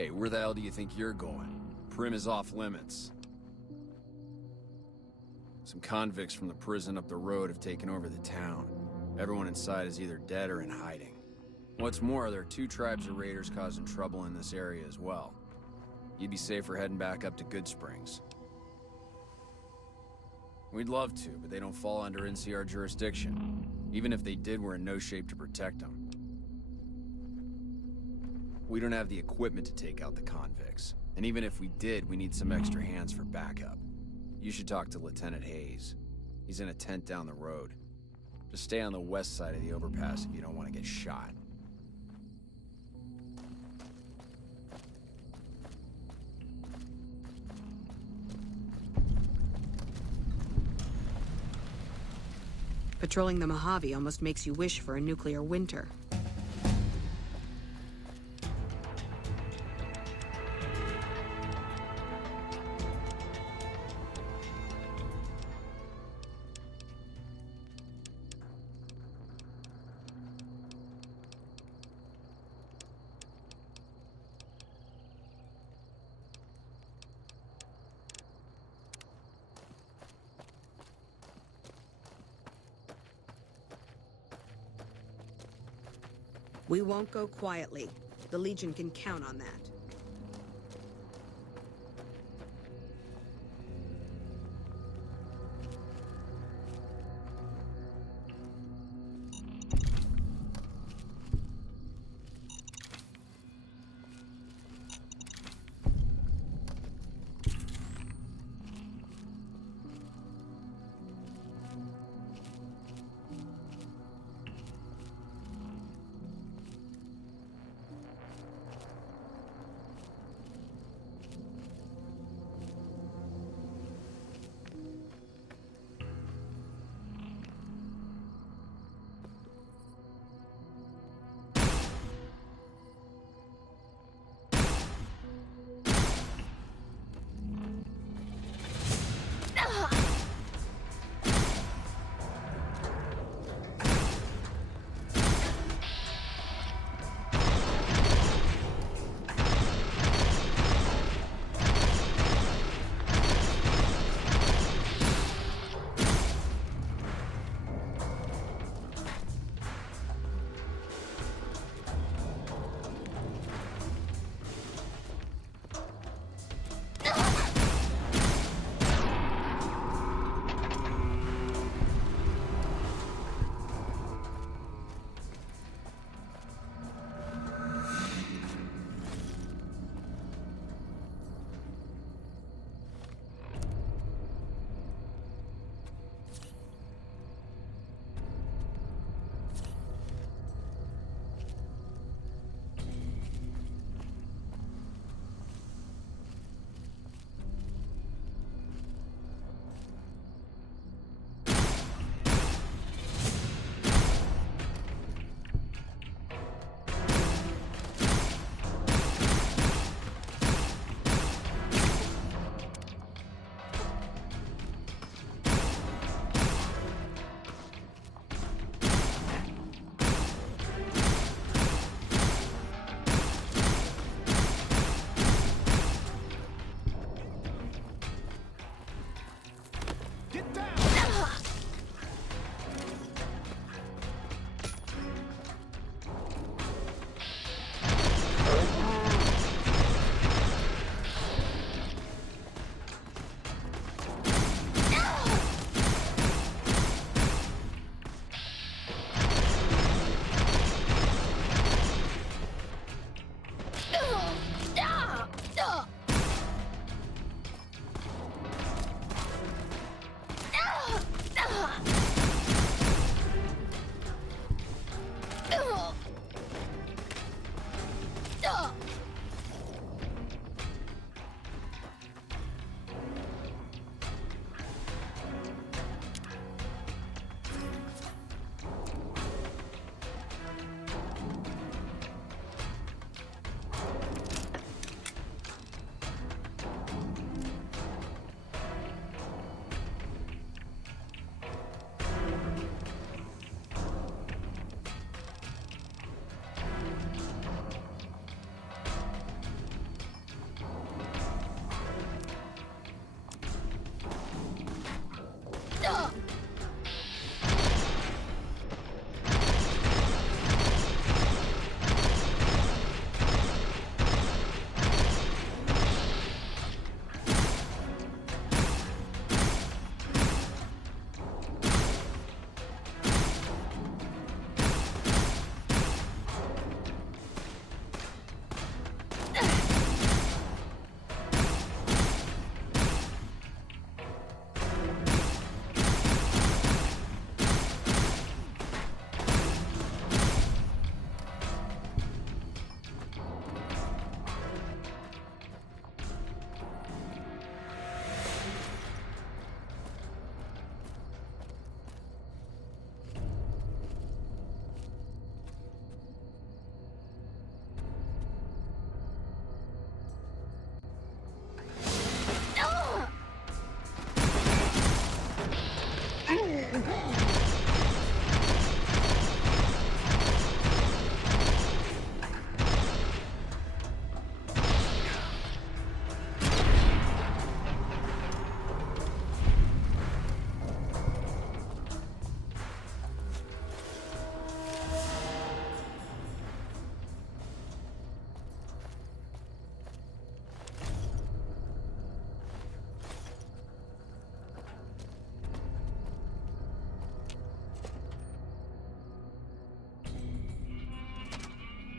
Hey, where the hell do you think you're going? Prim is off limits. Some convicts from the prison up the road have taken over the town. Everyone inside is either dead or in hiding. What's more, there are 2 tribes of raiders causing trouble in this area as well. You'd be safer heading back up to Good Springs. We'd love to, but they don't fall under NCR jurisdiction. Even if they did, we're in no shape to protect them. We don't have the equipment to take out the convicts. And even if we did, we need some extra hands for backup. You should talk to Lieutenant Hayes. He's in a tent down the road. Just stay on the west side of the overpass if you don't want to get shot. Patrolling the Mojave almost makes you wish for a nuclear winter. We won't go quietly. The Legion can count on that.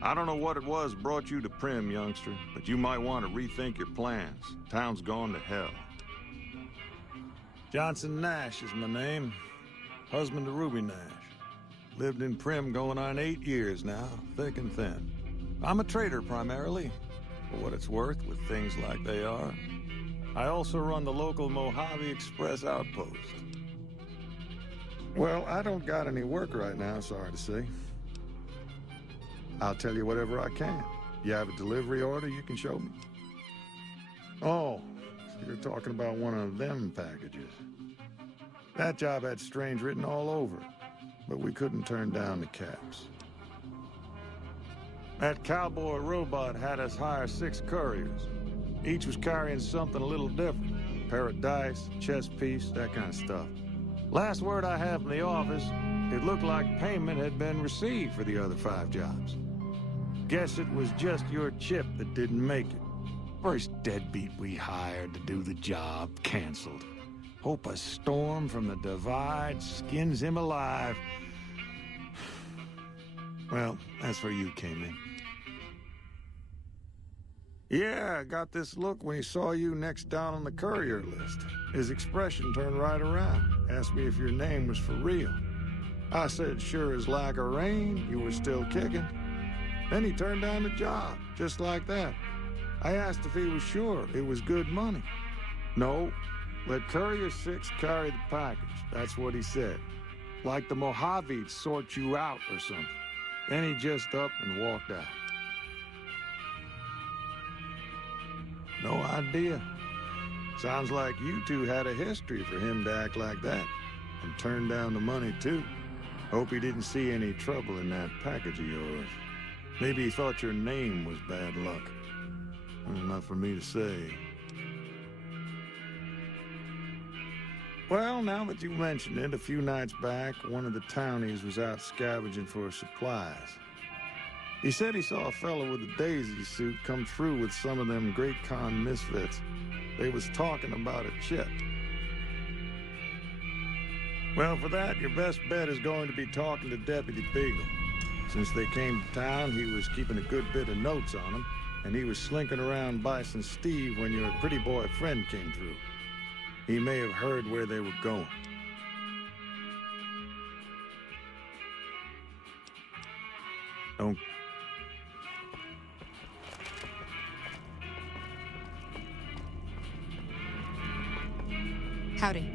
I don't know what it was brought you to Prim, youngster, but you might want to rethink your plans. Town's gone to hell. Johnson Nash is my name. Husband to Ruby Nash. Lived in Prim going on 8 years now, thick and thin. I'm a trader primarily, for what it's worth with things like they are. I also run the local Mojave Express outpost. Well, I don't got any work right now, sorry to say. I'll tell you whatever I can. You have a delivery order you can show me? Oh, so you're talking about one of them packages. That job had strange written all over it, but we couldn't turn down the caps. That cowboy robot had us hire 6 couriers. Each was carrying something a little different. A pair of dice, chess piece, that kind of stuff. Last word I have from the office, it looked like payment had been received for the other 5 jobs. Guess it was just your chip that didn't make it. First deadbeat we hired to do the job canceled. Hope a storm from the divide skins him alive. Well, that's where you came in. Yeah, I got this look when he saw you next down on the courier list. His expression turned right around, asked me if your name was for real. I said, sure as like a rain, you were still kicking. Then he turned down the job, just like that. I asked if he was sure it was good money. No, let Courier 6 carry the package, that's what he said. Like the Mojaves sort you out or something. Then he just up and walked out. No idea. Sounds like you two had a history for him to act like that. And turn down the money, too. Hope he didn't see any trouble in that package of yours. Maybe he thought your name was bad luck. Enough for me to say. Well, now that you mention it, a few nights back, one of the townies was out scavenging for supplies. He said he saw a fellow with a daisy suit come through with some of them Great Con misfits. They was talking about a chip. Well, for that, your best bet is going to be talking to Deputy Beagle. Since they came to town, he was keeping a good bit of notes on them, and he was slinking around Bison Steve when your pretty boy friend came through. He may have heard where they were going. Don't... Howdy.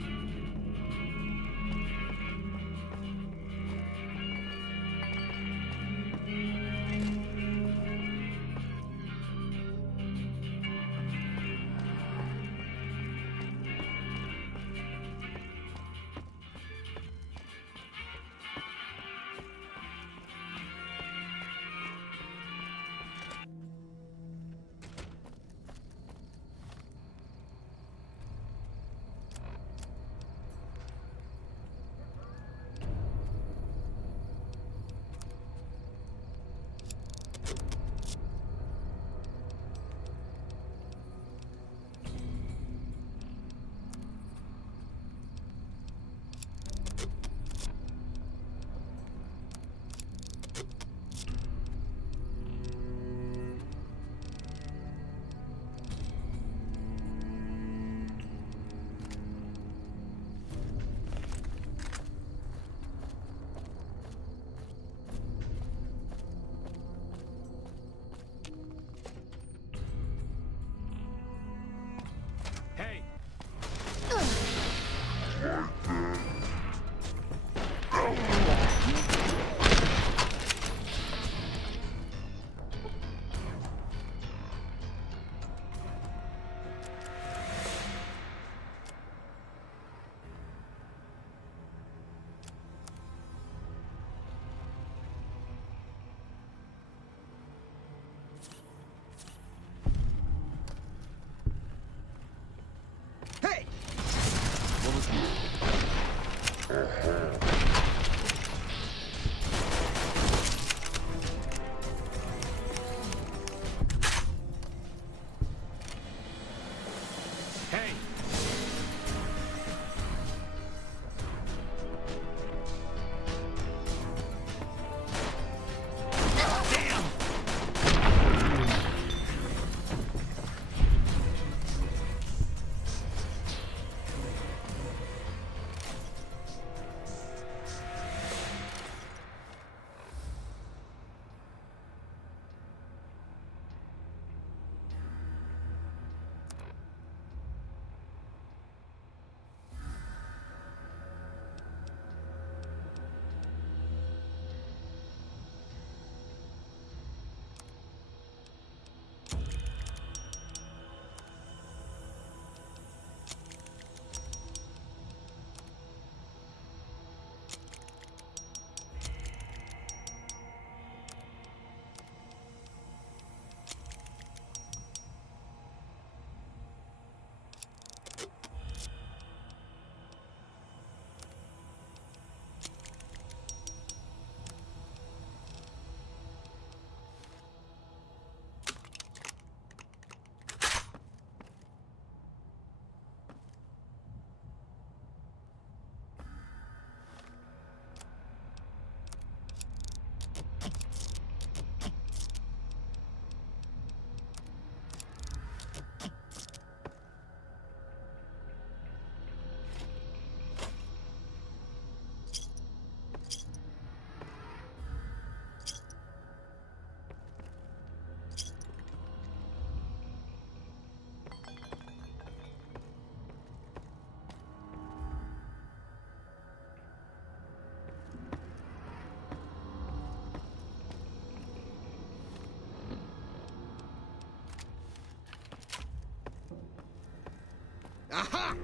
Aha!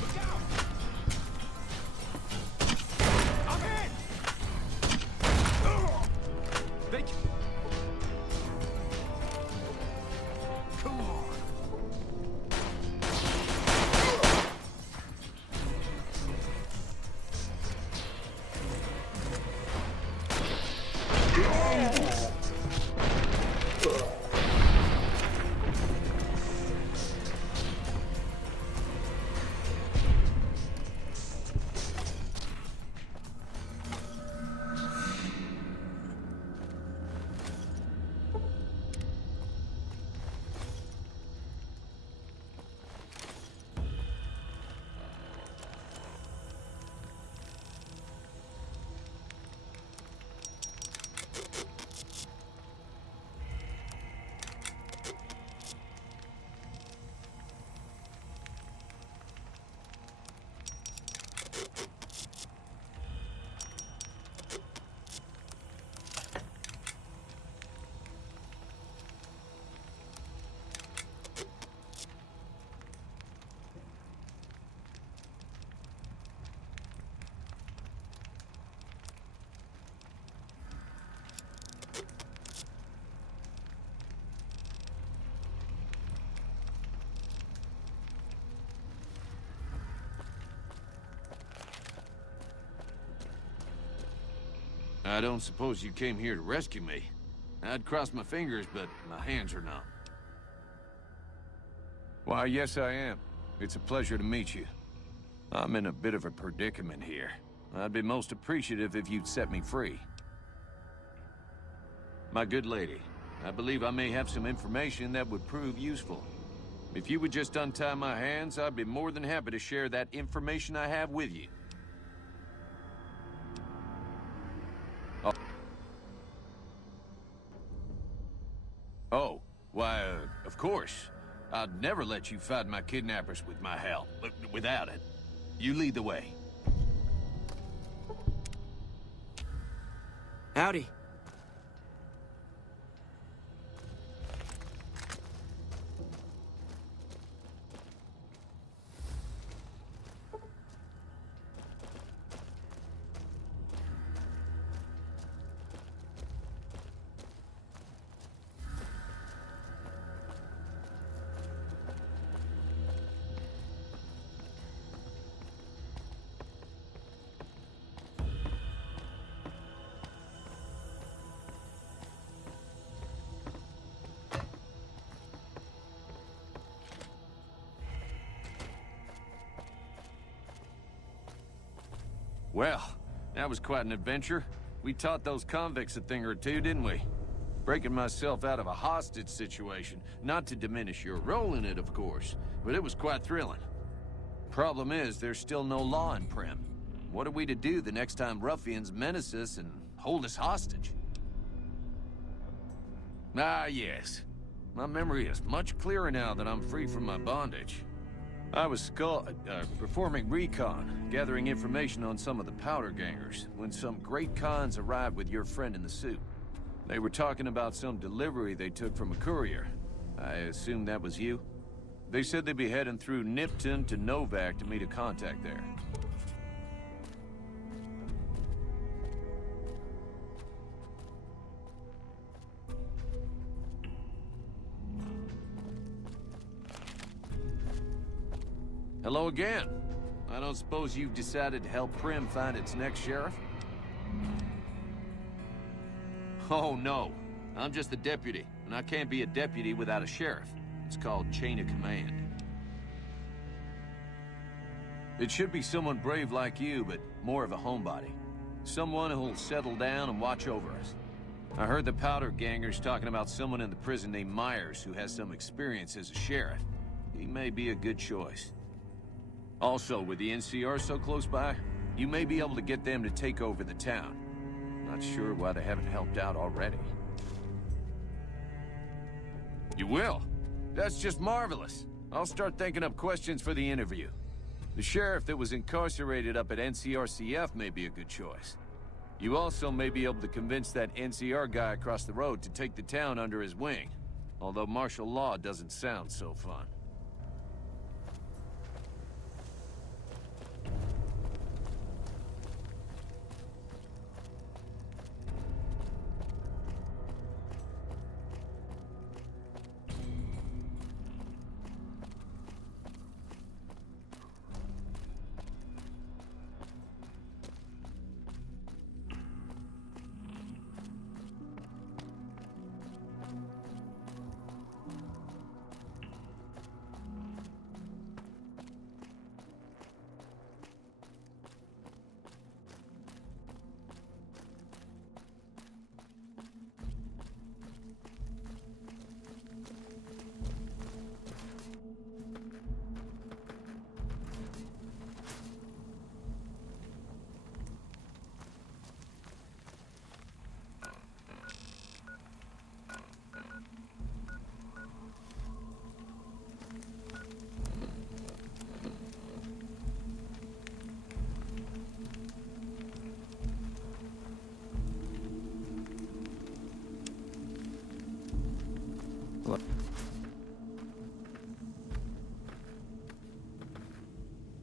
Look out! I'm hit! They... Come on! I don't suppose you came here to rescue me. I'd cross my fingers, but my hands are numb. Why, yes I am. It's a pleasure to meet you. I'm in a bit of a predicament here. I'd be most appreciative if you'd set me free. My good lady, I believe I may have some information that would prove useful. If you would just untie my hands, I'd be more than happy to share that information I have with you. Oh, why, of course. I'd never let you fight my kidnappers with my help, without it. You lead the way. Howdy. Well, that was quite an adventure. We taught those convicts a thing or two, didn't we? Breaking myself out of a hostage situation. Not to diminish your role in it, of course, but it was quite thrilling. Problem is, there's still no law in Prim. What are we to do the next time ruffians menace us and hold us hostage? Ah, yes. My memory is much clearer now that I'm free from my bondage. I was performing recon, gathering information on some of the powder gangers, when some great cons arrived with your friend in the suit. They were talking about some delivery they took from a courier. I assume that was you? They said they'd be heading through Nipton to Novak to meet a contact there. Hello again. I don't suppose you've decided to help Prim find its next sheriff? Oh, no. I'm just the deputy, and I can't be a deputy without a sheriff. It's called chain of command. It should be someone brave like you, but more of a homebody. Someone who'll settle down and watch over us. I heard the powder gangers talking about someone in the prison named Myers who has some experience as a sheriff. He may be a good choice. Also, with the NCR so close by, you may be able to get them to take over the town. Not sure why they haven't helped out already. You will? That's just marvelous. I'll start thinking up questions for the interview. The sheriff that was incarcerated up at NCRCF may be a good choice. You also may be able to convince that NCR guy across the road to take the town under his wing. Although martial law doesn't sound so fun.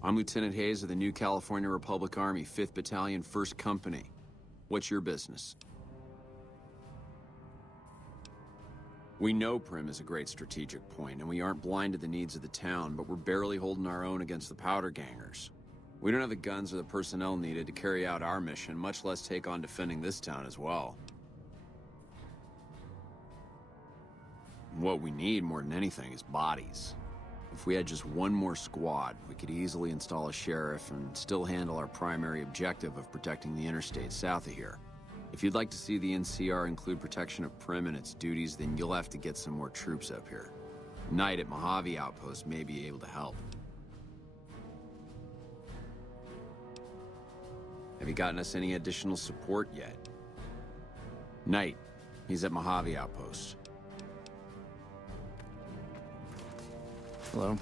I'm Lieutenant Hayes of the New California Republic Army, 5th Battalion, 1st Company. What's your business? We know Prim is a great strategic point, and we aren't blind to the needs of the town, but we're barely holding our own against the powder gangers. We don't have the guns or the personnel needed to carry out our mission, much less take on defending this town as well. What we need more than anything is bodies. If we had just one more squad, we could easily install a sheriff and still handle our primary objective of protecting the interstate south of here. If you'd like to see the NCR include protection of Prim and its duties, then you'll have to get some more troops up here. Knight at Mojave Outpost may be able to help. Have you gotten us any additional support yet? Knight, he's at Mojave Outpost. Hello.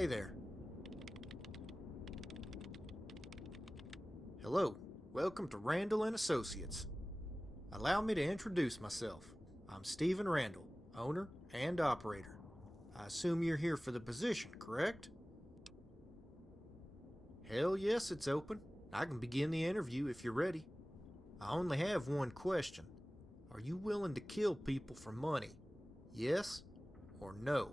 Hey there. Hello, welcome to Randall and Associates. Allow me to introduce myself. I'm Stephen Randall, owner and operator. I assume you're here for the position, correct? Hell yes, it's open. I can begin the interview if you're ready. I only have one question. Are you willing to kill people for money? Yes or no?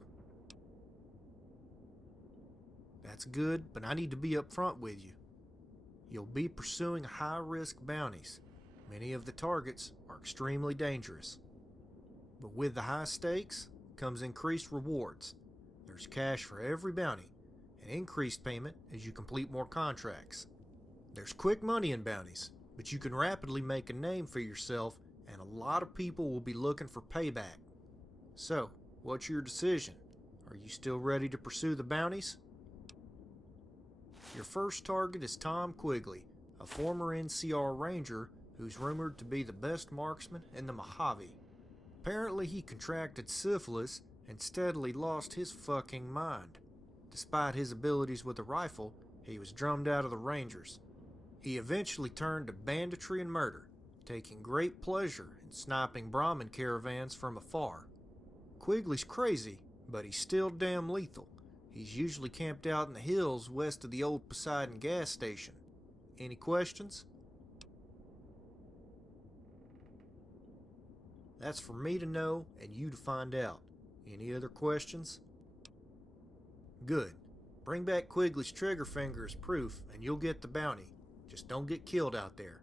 That's good, but I need to be upfront with you. You'll be pursuing high-risk bounties. Many of the targets are extremely dangerous. But with the high stakes comes increased rewards. There's cash for every bounty, and increased payment as you complete more contracts. There's quick money in bounties, but you can rapidly make a name for yourself, and a lot of people will be looking for payback. So, what's your decision? Are you still ready to pursue the bounties? Your first target is Tom Quigley, a former NCR Ranger who's rumored to be the best marksman in the Mojave. Apparently he contracted syphilis and steadily lost his fucking mind. Despite his abilities with a rifle, he was drummed out of the Rangers. He eventually turned to banditry and murder, taking great pleasure in sniping Brahmin caravans from afar. Quigley's crazy, but he's still damn lethal. He's usually camped out in the hills west of the old Poseidon gas station. Any questions? That's for me to know and you to find out. Any other questions? Good. Bring back Quigley's trigger finger as proof and you'll get the bounty. Just don't get killed out there.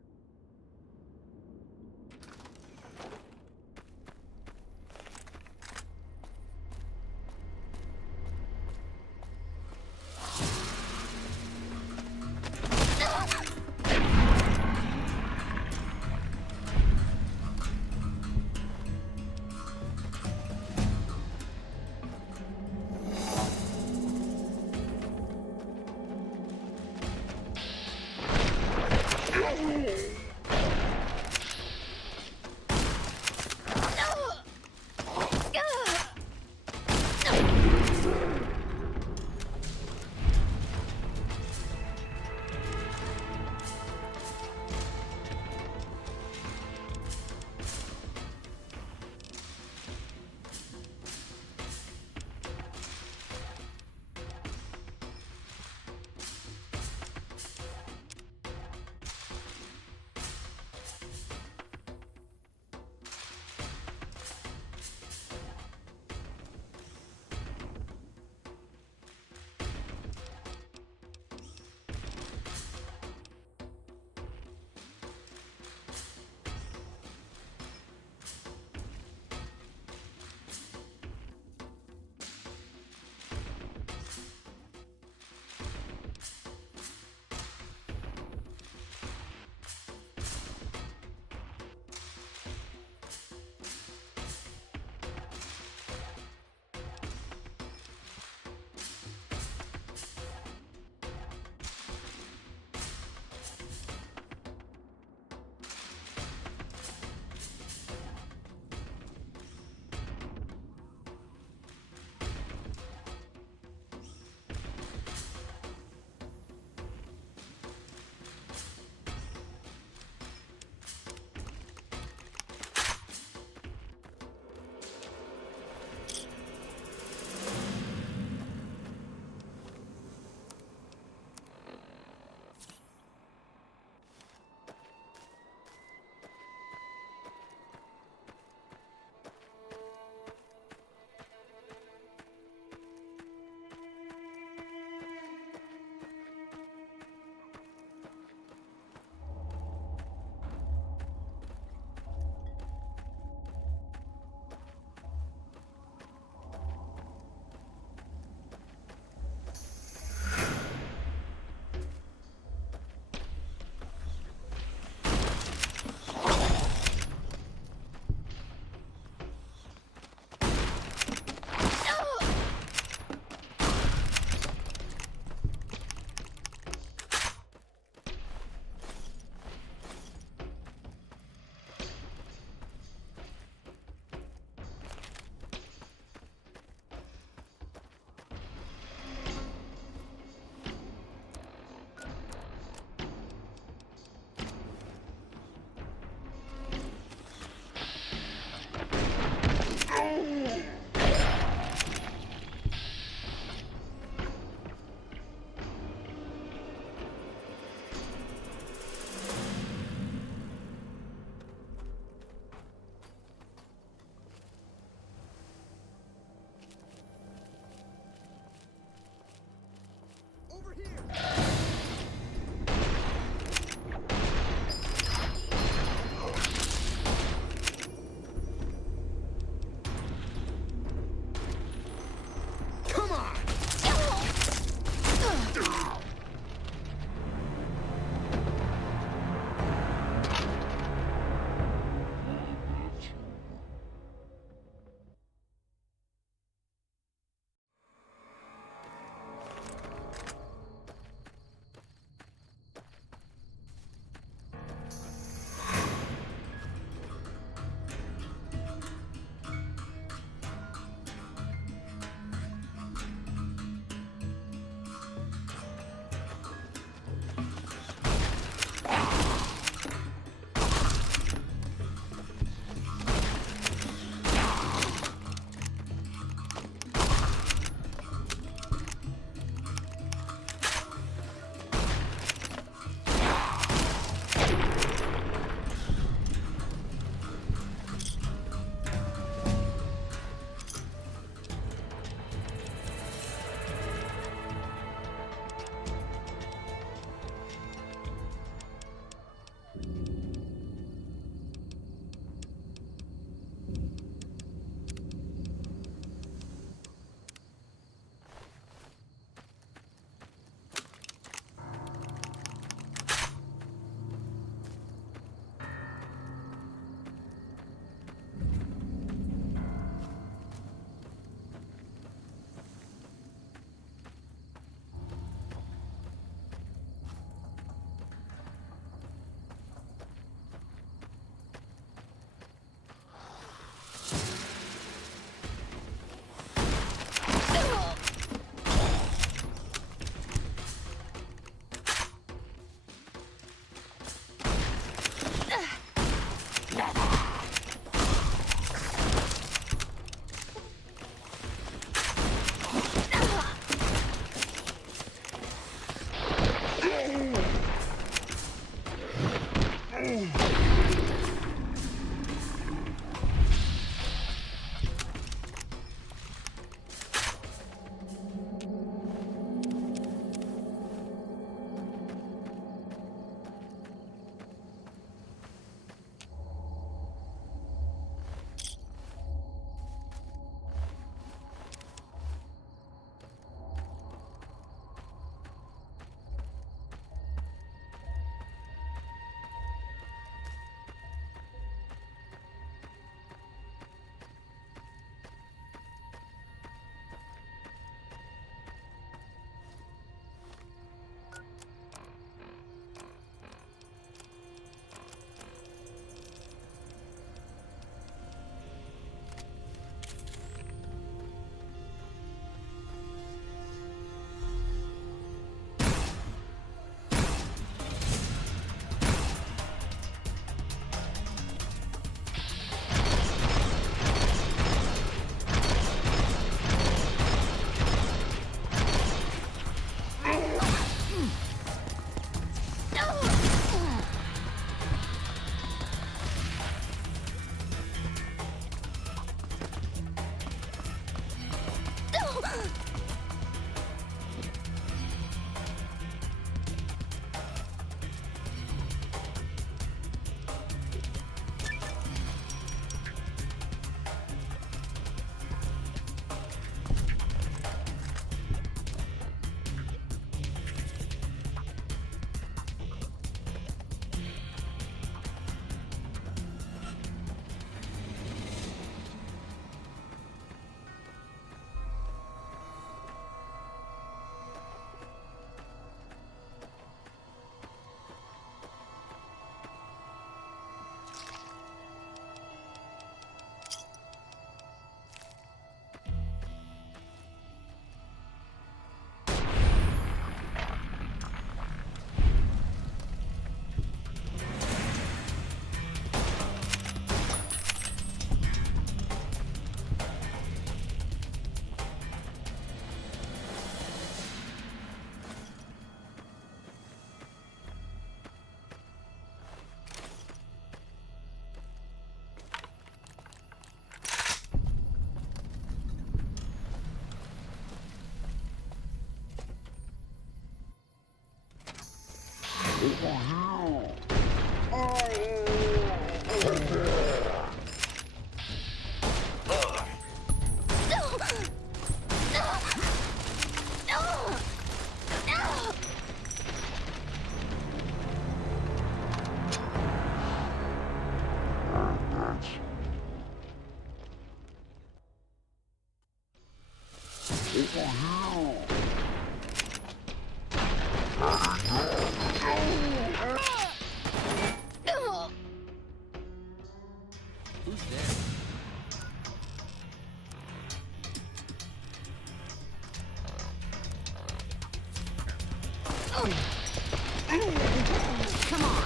Come on.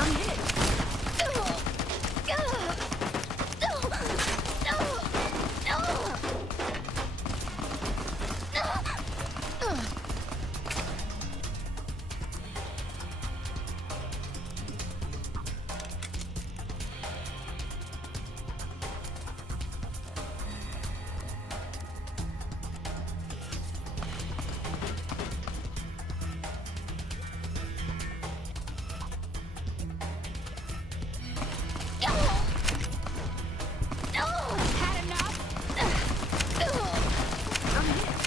I'm hit. Had enough? I'm hit.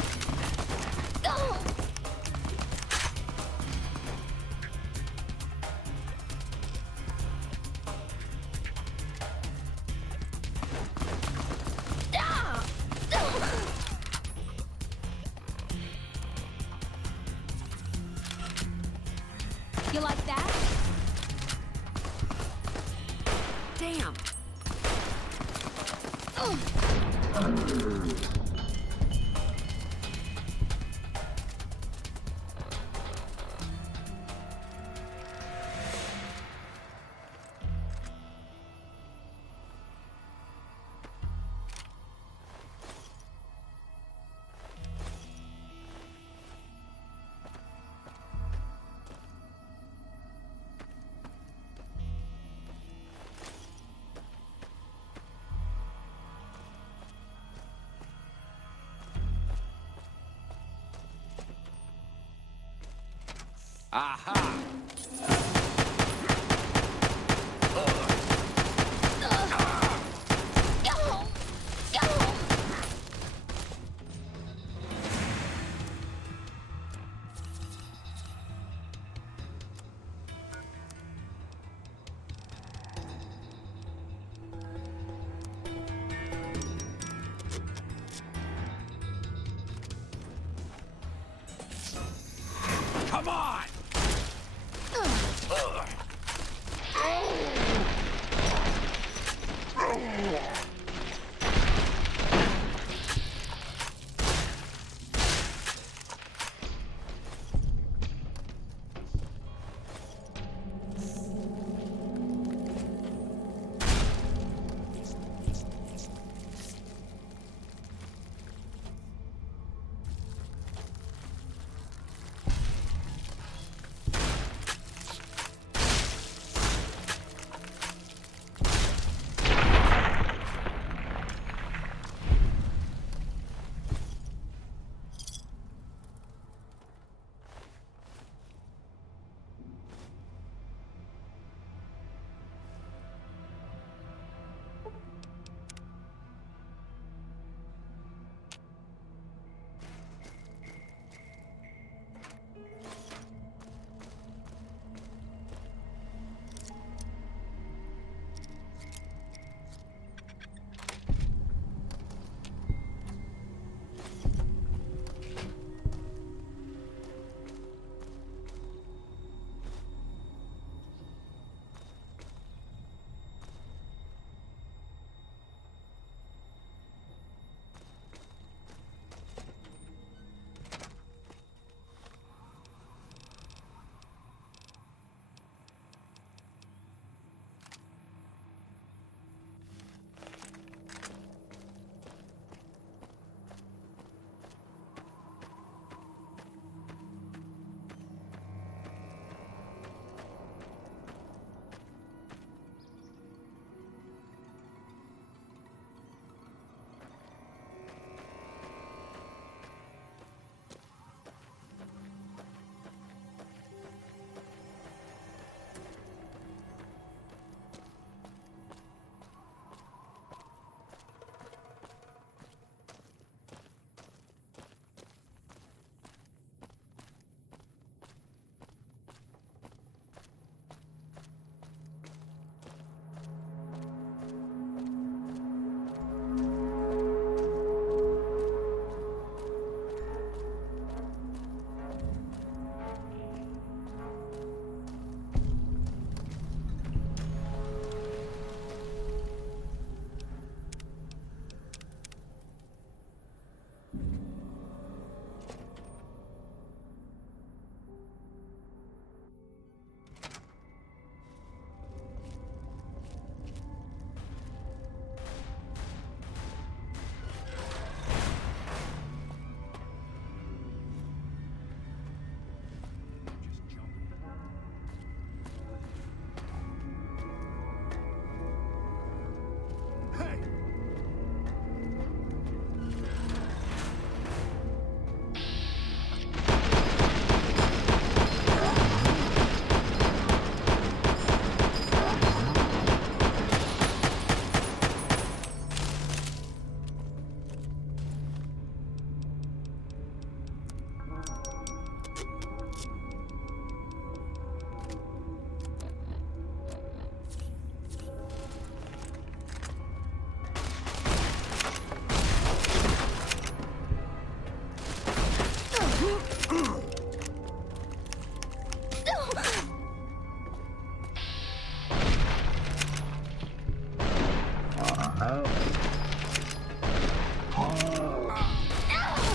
You like that? Damn. Aha! Come on!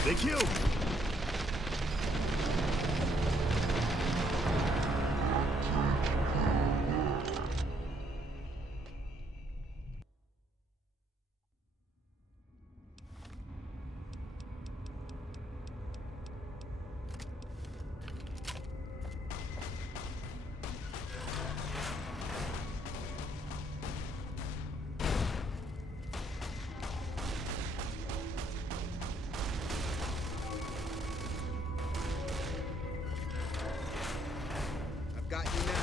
They killed! I've got you now.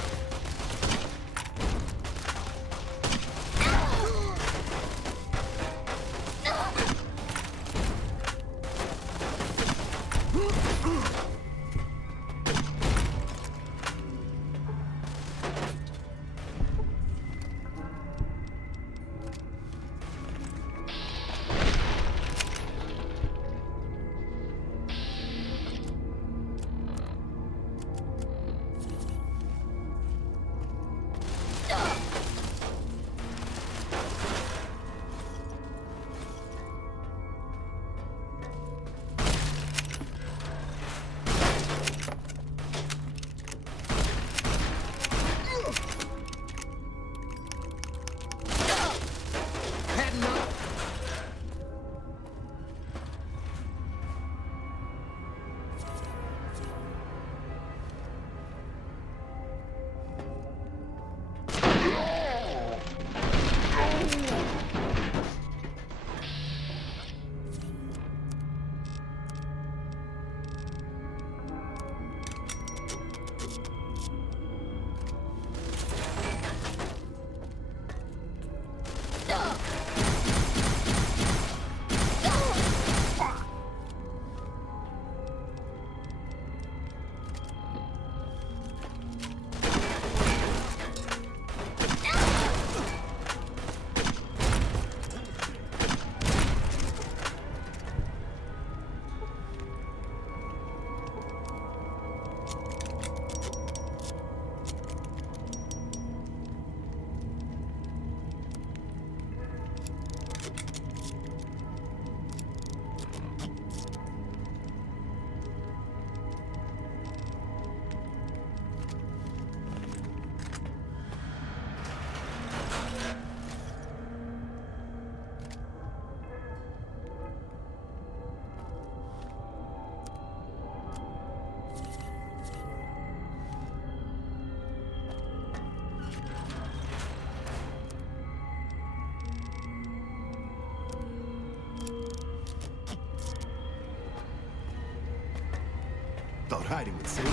Thought hiding would save me.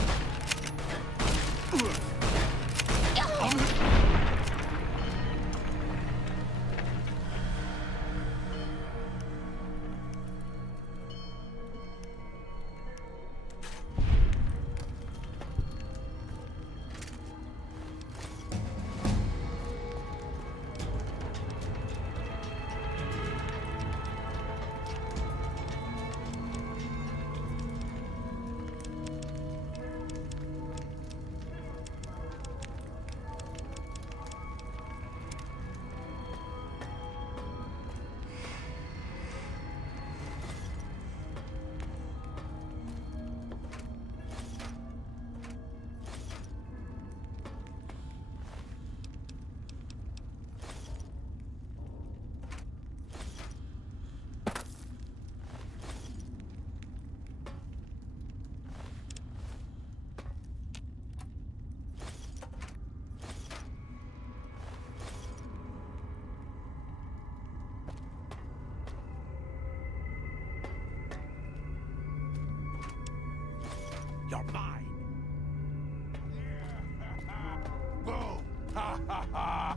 You're mine. Boom. Ha ha ha.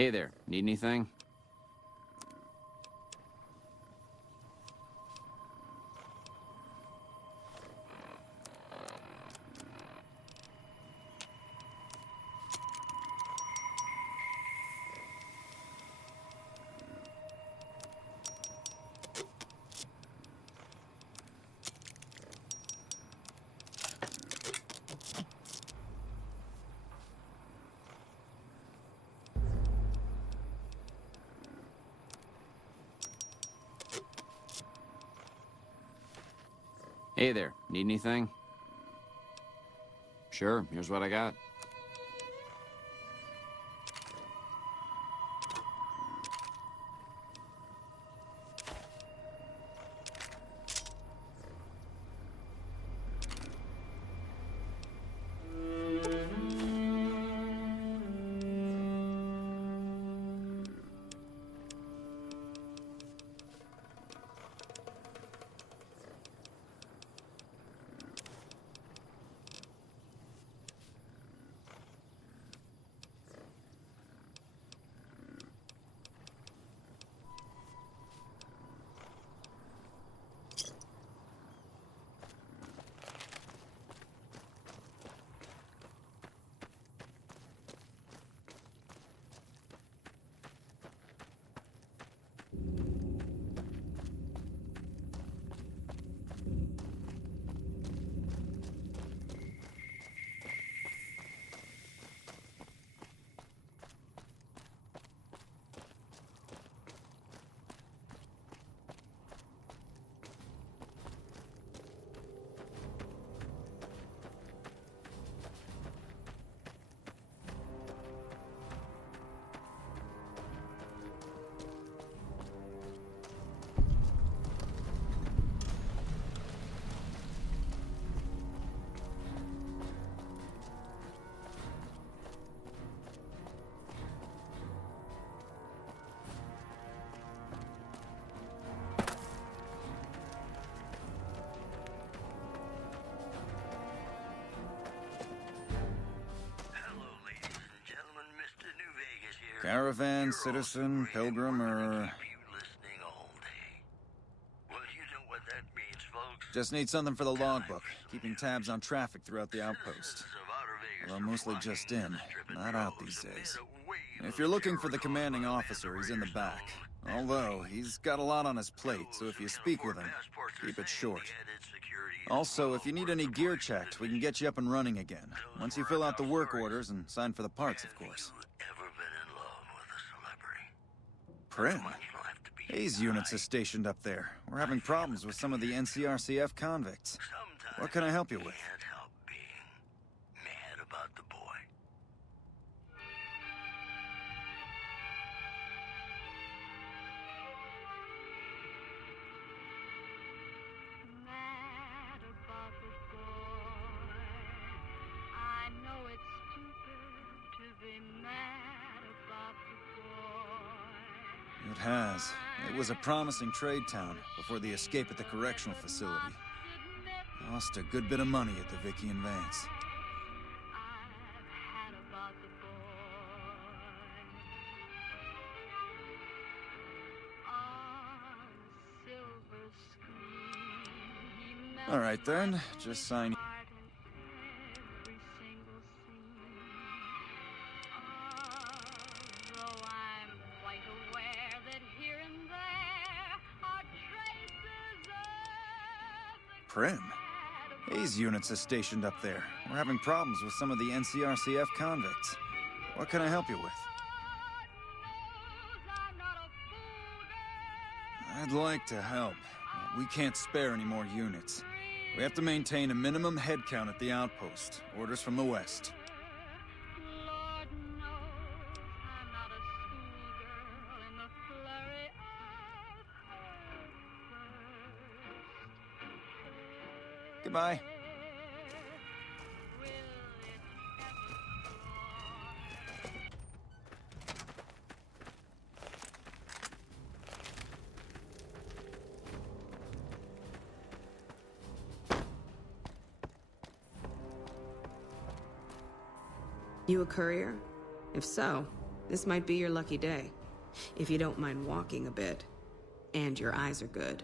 Hey there, need anything? Hey there, need anything? Sure, here's what I got. Caravan, citizen, pilgrim, or... Just need something for the logbook, keeping tabs on traffic throughout the outpost. Although mostly just in, not out these days. If you're looking for the commanding officer, he's in the back. Although, he's got a lot on his plate, so if you speak with him, keep it short. Also, if you need any gear checked, we can get you up and running again. Once you fill out the work orders and sign for the parts, of course. Prim? Hayes units is stationed up there. We're having problems with some of the NCRCF convicts. What can I help you with? It has. It was a promising trade town before the escape at the correctional facility. Lost a good bit of money at the Vicky and Vance. All right then, just sign. Prim? Hayes units is stationed up there. We're having problems with some of the NCRCF convicts. What can I help you with? I'd like to help. We can't spare any more units. We have to maintain a minimum head count at the outpost. Orders from the west. Goodbye. You a courier? If so, This might be your lucky day. If you don't mind walking a bit. And your eyes are good.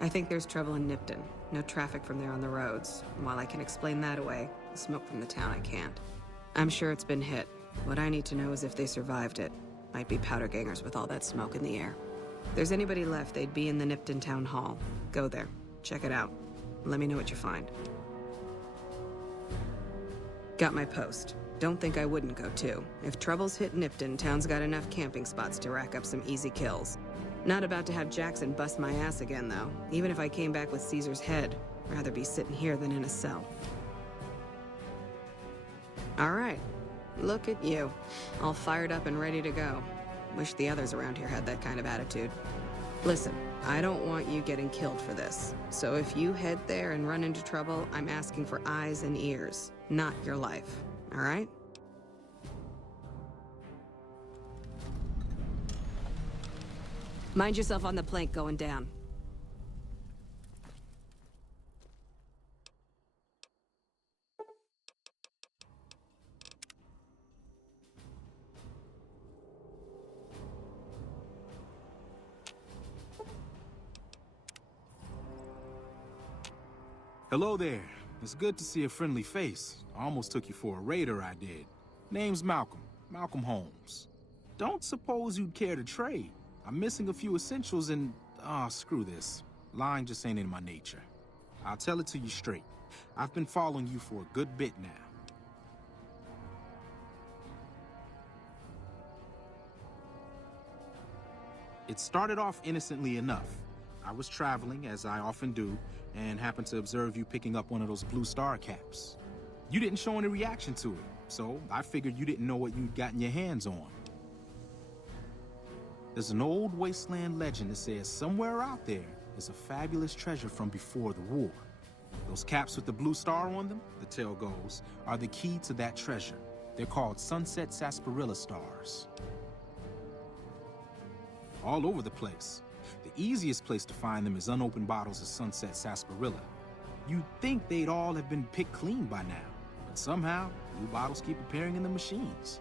I think there's trouble in Nipton. No traffic from there on the roads. And while I can explain that away, the smoke from the town I can't. I'm sure it's been hit. What I need to know is if they survived it. Might be powder gangers with all that smoke in the air. If there's anybody left, they'd be in the Nipton Town Hall. Go there. Check it out. Let me know what you find. Got my post. Don't think I wouldn't go too. If troubles hit Nipton, town's got enough camping spots to rack up some easy kills. Not about to have Jackson bust my ass again, though. Even if I came back with Caesar's head, rather be sitting here than in a cell. All right. Look at you. All fired up and ready to go. Wish the others around here had that kind of attitude. Listen, I don't want you getting killed for this. So if you head there and run into trouble, I'm asking for eyes and ears, not your life. All right? Mind yourself on the plank going down. Hello there. It's good to see a friendly face. I almost took you for a raider, I did. Name's Malcolm. Malcolm Holmes. Don't suppose you'd care to trade. I'm missing a few essentials and... screw this. Lying just ain't in my nature. I'll tell it to you straight. I've been following you for a good bit now. It started off innocently enough. I was traveling, as I often do, and happened to observe you picking up one of those blue star caps. You didn't show any reaction to it, so I figured you didn't know what you'd gotten your hands on. There's an old wasteland legend that says somewhere out there is a fabulous treasure from before the war. Those caps with the blue star on them, the tale goes, are the key to that treasure. They're called sunset sarsaparilla stars. All over the place. The easiest place to find them is unopened bottles of sunset sarsaparilla. You'd think they'd all have been picked clean by now, but somehow, new bottles keep appearing in the machines.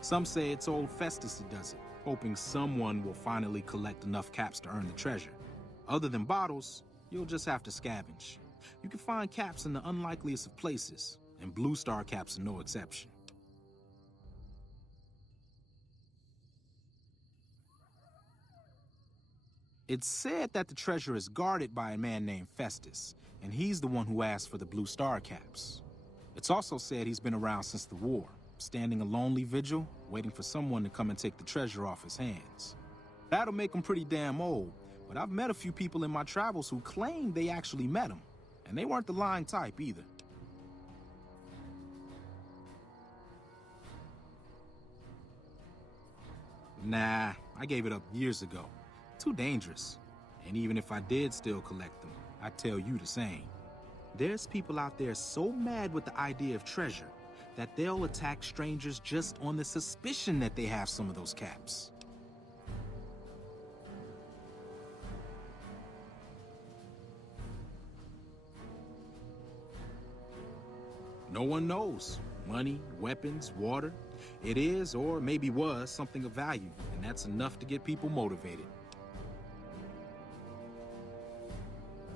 Some say it's old Festus that does it, hoping someone will finally collect enough caps to earn the treasure. Other than bottles, you'll just have to scavenge. You can find caps in the unlikeliest of places, and blue star caps are no exception. It's said that the treasure is guarded by a man named Festus, and he's the one who asked for the blue star caps. It's also said he's been around since the war, standing a lonely vigil, waiting for someone to come and take the treasure off his hands. That'll make him pretty damn old, but I've met a few people in my travels who claim they actually met him, and they weren't the lying type either. Nah, I gave it up years ago. Too dangerous. And even if I did still collect them, I'd tell you the same. There's people out there so mad with the idea of treasure that they'll attack strangers just on the suspicion that they have some of those caps. No one knows. Money, weapons, water. It is, or maybe was, something of value, and that's enough to get people motivated.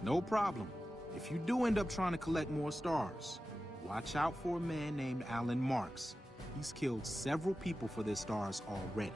No problem. If you do end up trying to collect more stars, watch out for a man named Alan Marks. He's killed several people for their stars already.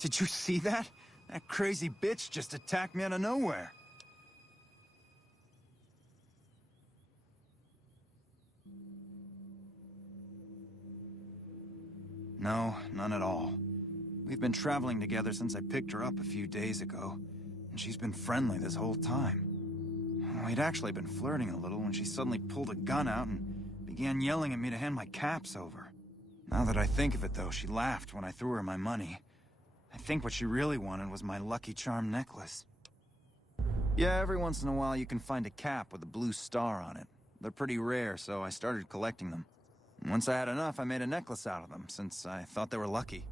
Did you see that? That crazy bitch just attacked me out of nowhere. No, none at all. We've been traveling together since I picked her up a few days ago, and she's been friendly this whole time. We'd actually been flirting a little when she suddenly pulled a gun out and began yelling at me to hand my caps over. Now that I think of it, though, she laughed when I threw her my money. I think what she really wanted was my Lucky Charm necklace. Yeah, every once in a while you can find a cap with a blue star on it. They're pretty rare, so I started collecting them. And once I had enough, I made a necklace out of them, since I thought they were lucky.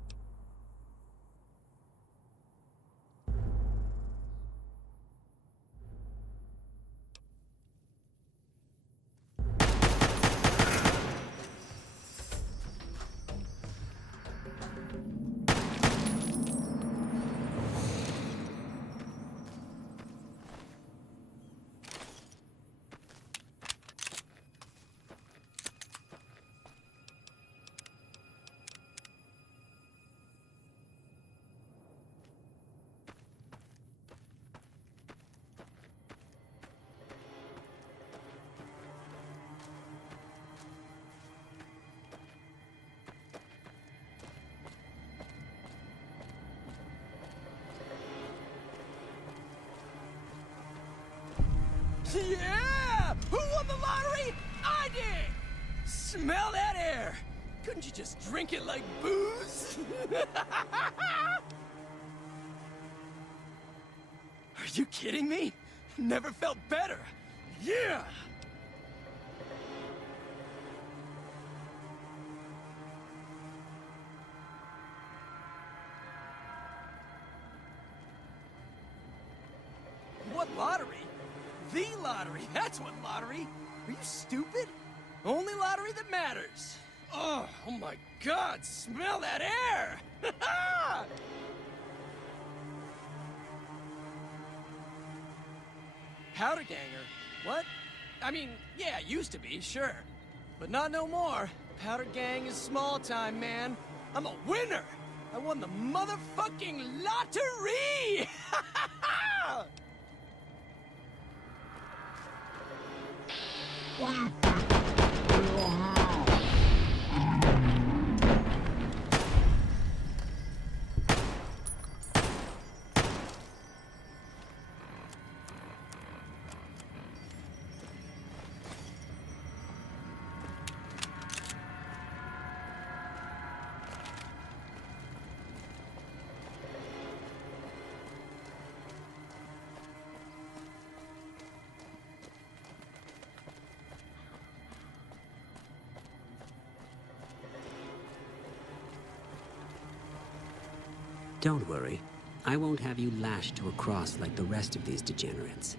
Yeah! Who won the lottery? I did! Smell that air! Couldn't you just drink it like booze? Are you kidding me? Never felt better. Yeah! What lottery? The lottery, that's what lottery! Are you stupid? Only lottery that matters! Oh my god, smell that air! Powder ganger? What? I mean, yeah, used to be, sure. But not no more. Powder gang is small time, man. I'm a winner! I won the motherfucking lottery! Don't worry. I won't have you lashed to a cross like the rest of these degenerates.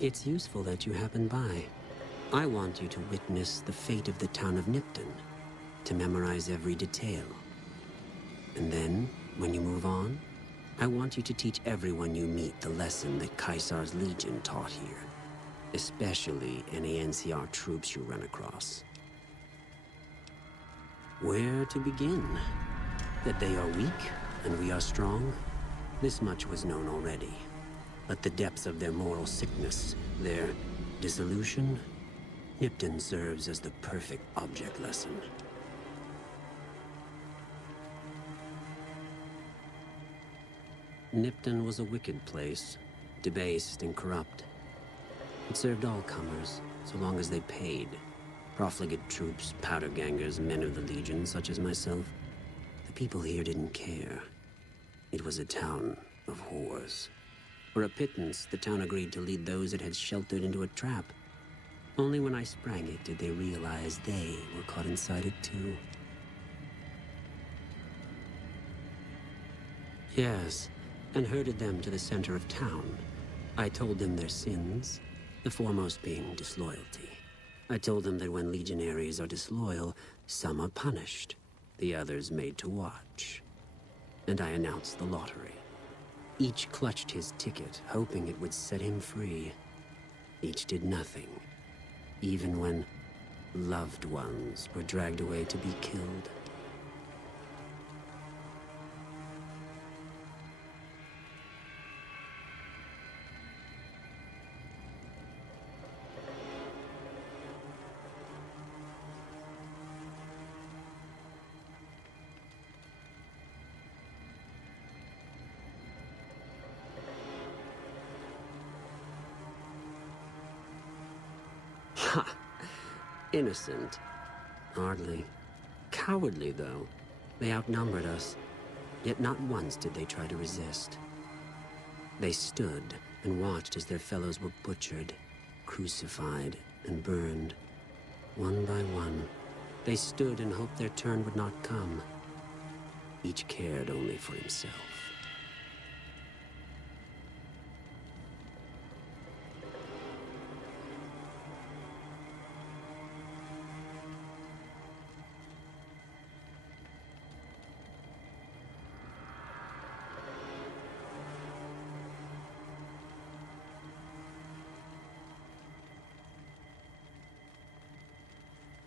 It's useful that you happen by. I want you to witness the fate of the town of Nipton, to memorize every detail. And then, when you move on, I want you to teach everyone you meet the lesson that Caesar's Legion taught here, especially any NCR troops you run across. Where to begin? That they are weak, and we are strong? This much was known already. But the depths of their moral sickness, their dissolution, Nipton serves as the perfect object lesson. Nipton was a wicked place, debased and corrupt. It served all comers, so long as they paid. Profligate troops, powder gangers, men of the Legion, such as myself. The people here didn't care. It was a town of whores. For a pittance, the town agreed to lead those it had sheltered into a trap. Only when I sprang it did they realize they were caught inside it too. Yes, and herded them to the center of town. I told them their sins, the foremost being disloyalty. I told them that when legionaries are disloyal, some are punished, the others made to watch. And I announced the lottery. Each clutched his ticket, hoping it would set him free. Each did nothing, even when loved ones were dragged away to be killed. Innocent. Hardly. Cowardly, though. They outnumbered us. Yet not once did they try to resist. They stood and watched as their fellows were butchered, crucified, and burned. One by one, they stood and hoped their turn would not come. Each cared only for himself.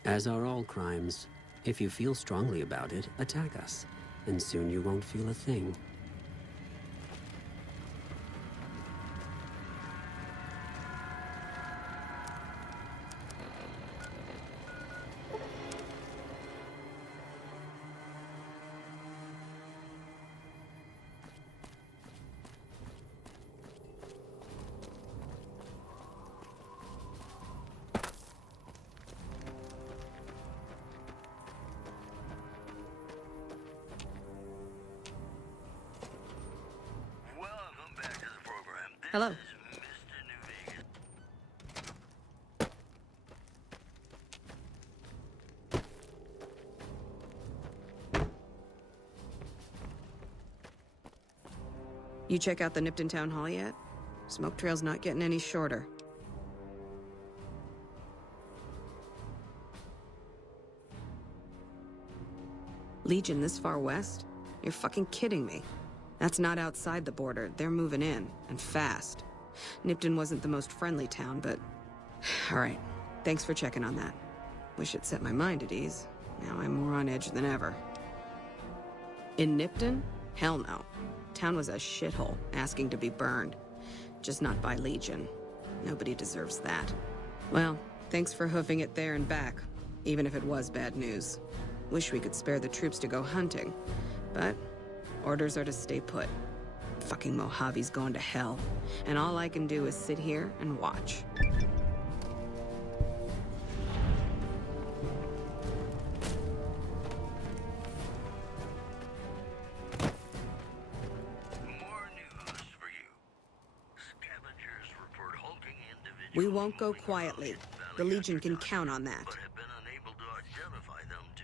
As are all crimes. If you feel strongly about it, attack us, and soon you won't feel a thing. Hello. You check out the Nipton Town Hall yet? Smoke trail's not getting any shorter. Legion this far west? You're fucking kidding me. That's not outside the border. They're moving in, and fast. Nipton wasn't the most friendly town, but... Alright, thanks for checking on that. Wish it set my mind at ease. Now I'm more on edge than ever. In Nipton? Hell no. Town was a shithole, asking to be burned. Just not by Legion. Nobody deserves that. Well, thanks for hoofing it there and back, even if it was bad news. Wish we could spare the troops to go hunting, but orders are to stay put. Fucking Mojave's going to hell, and all I can do is sit here and watch. We won't go quietly. The Legion can count on that.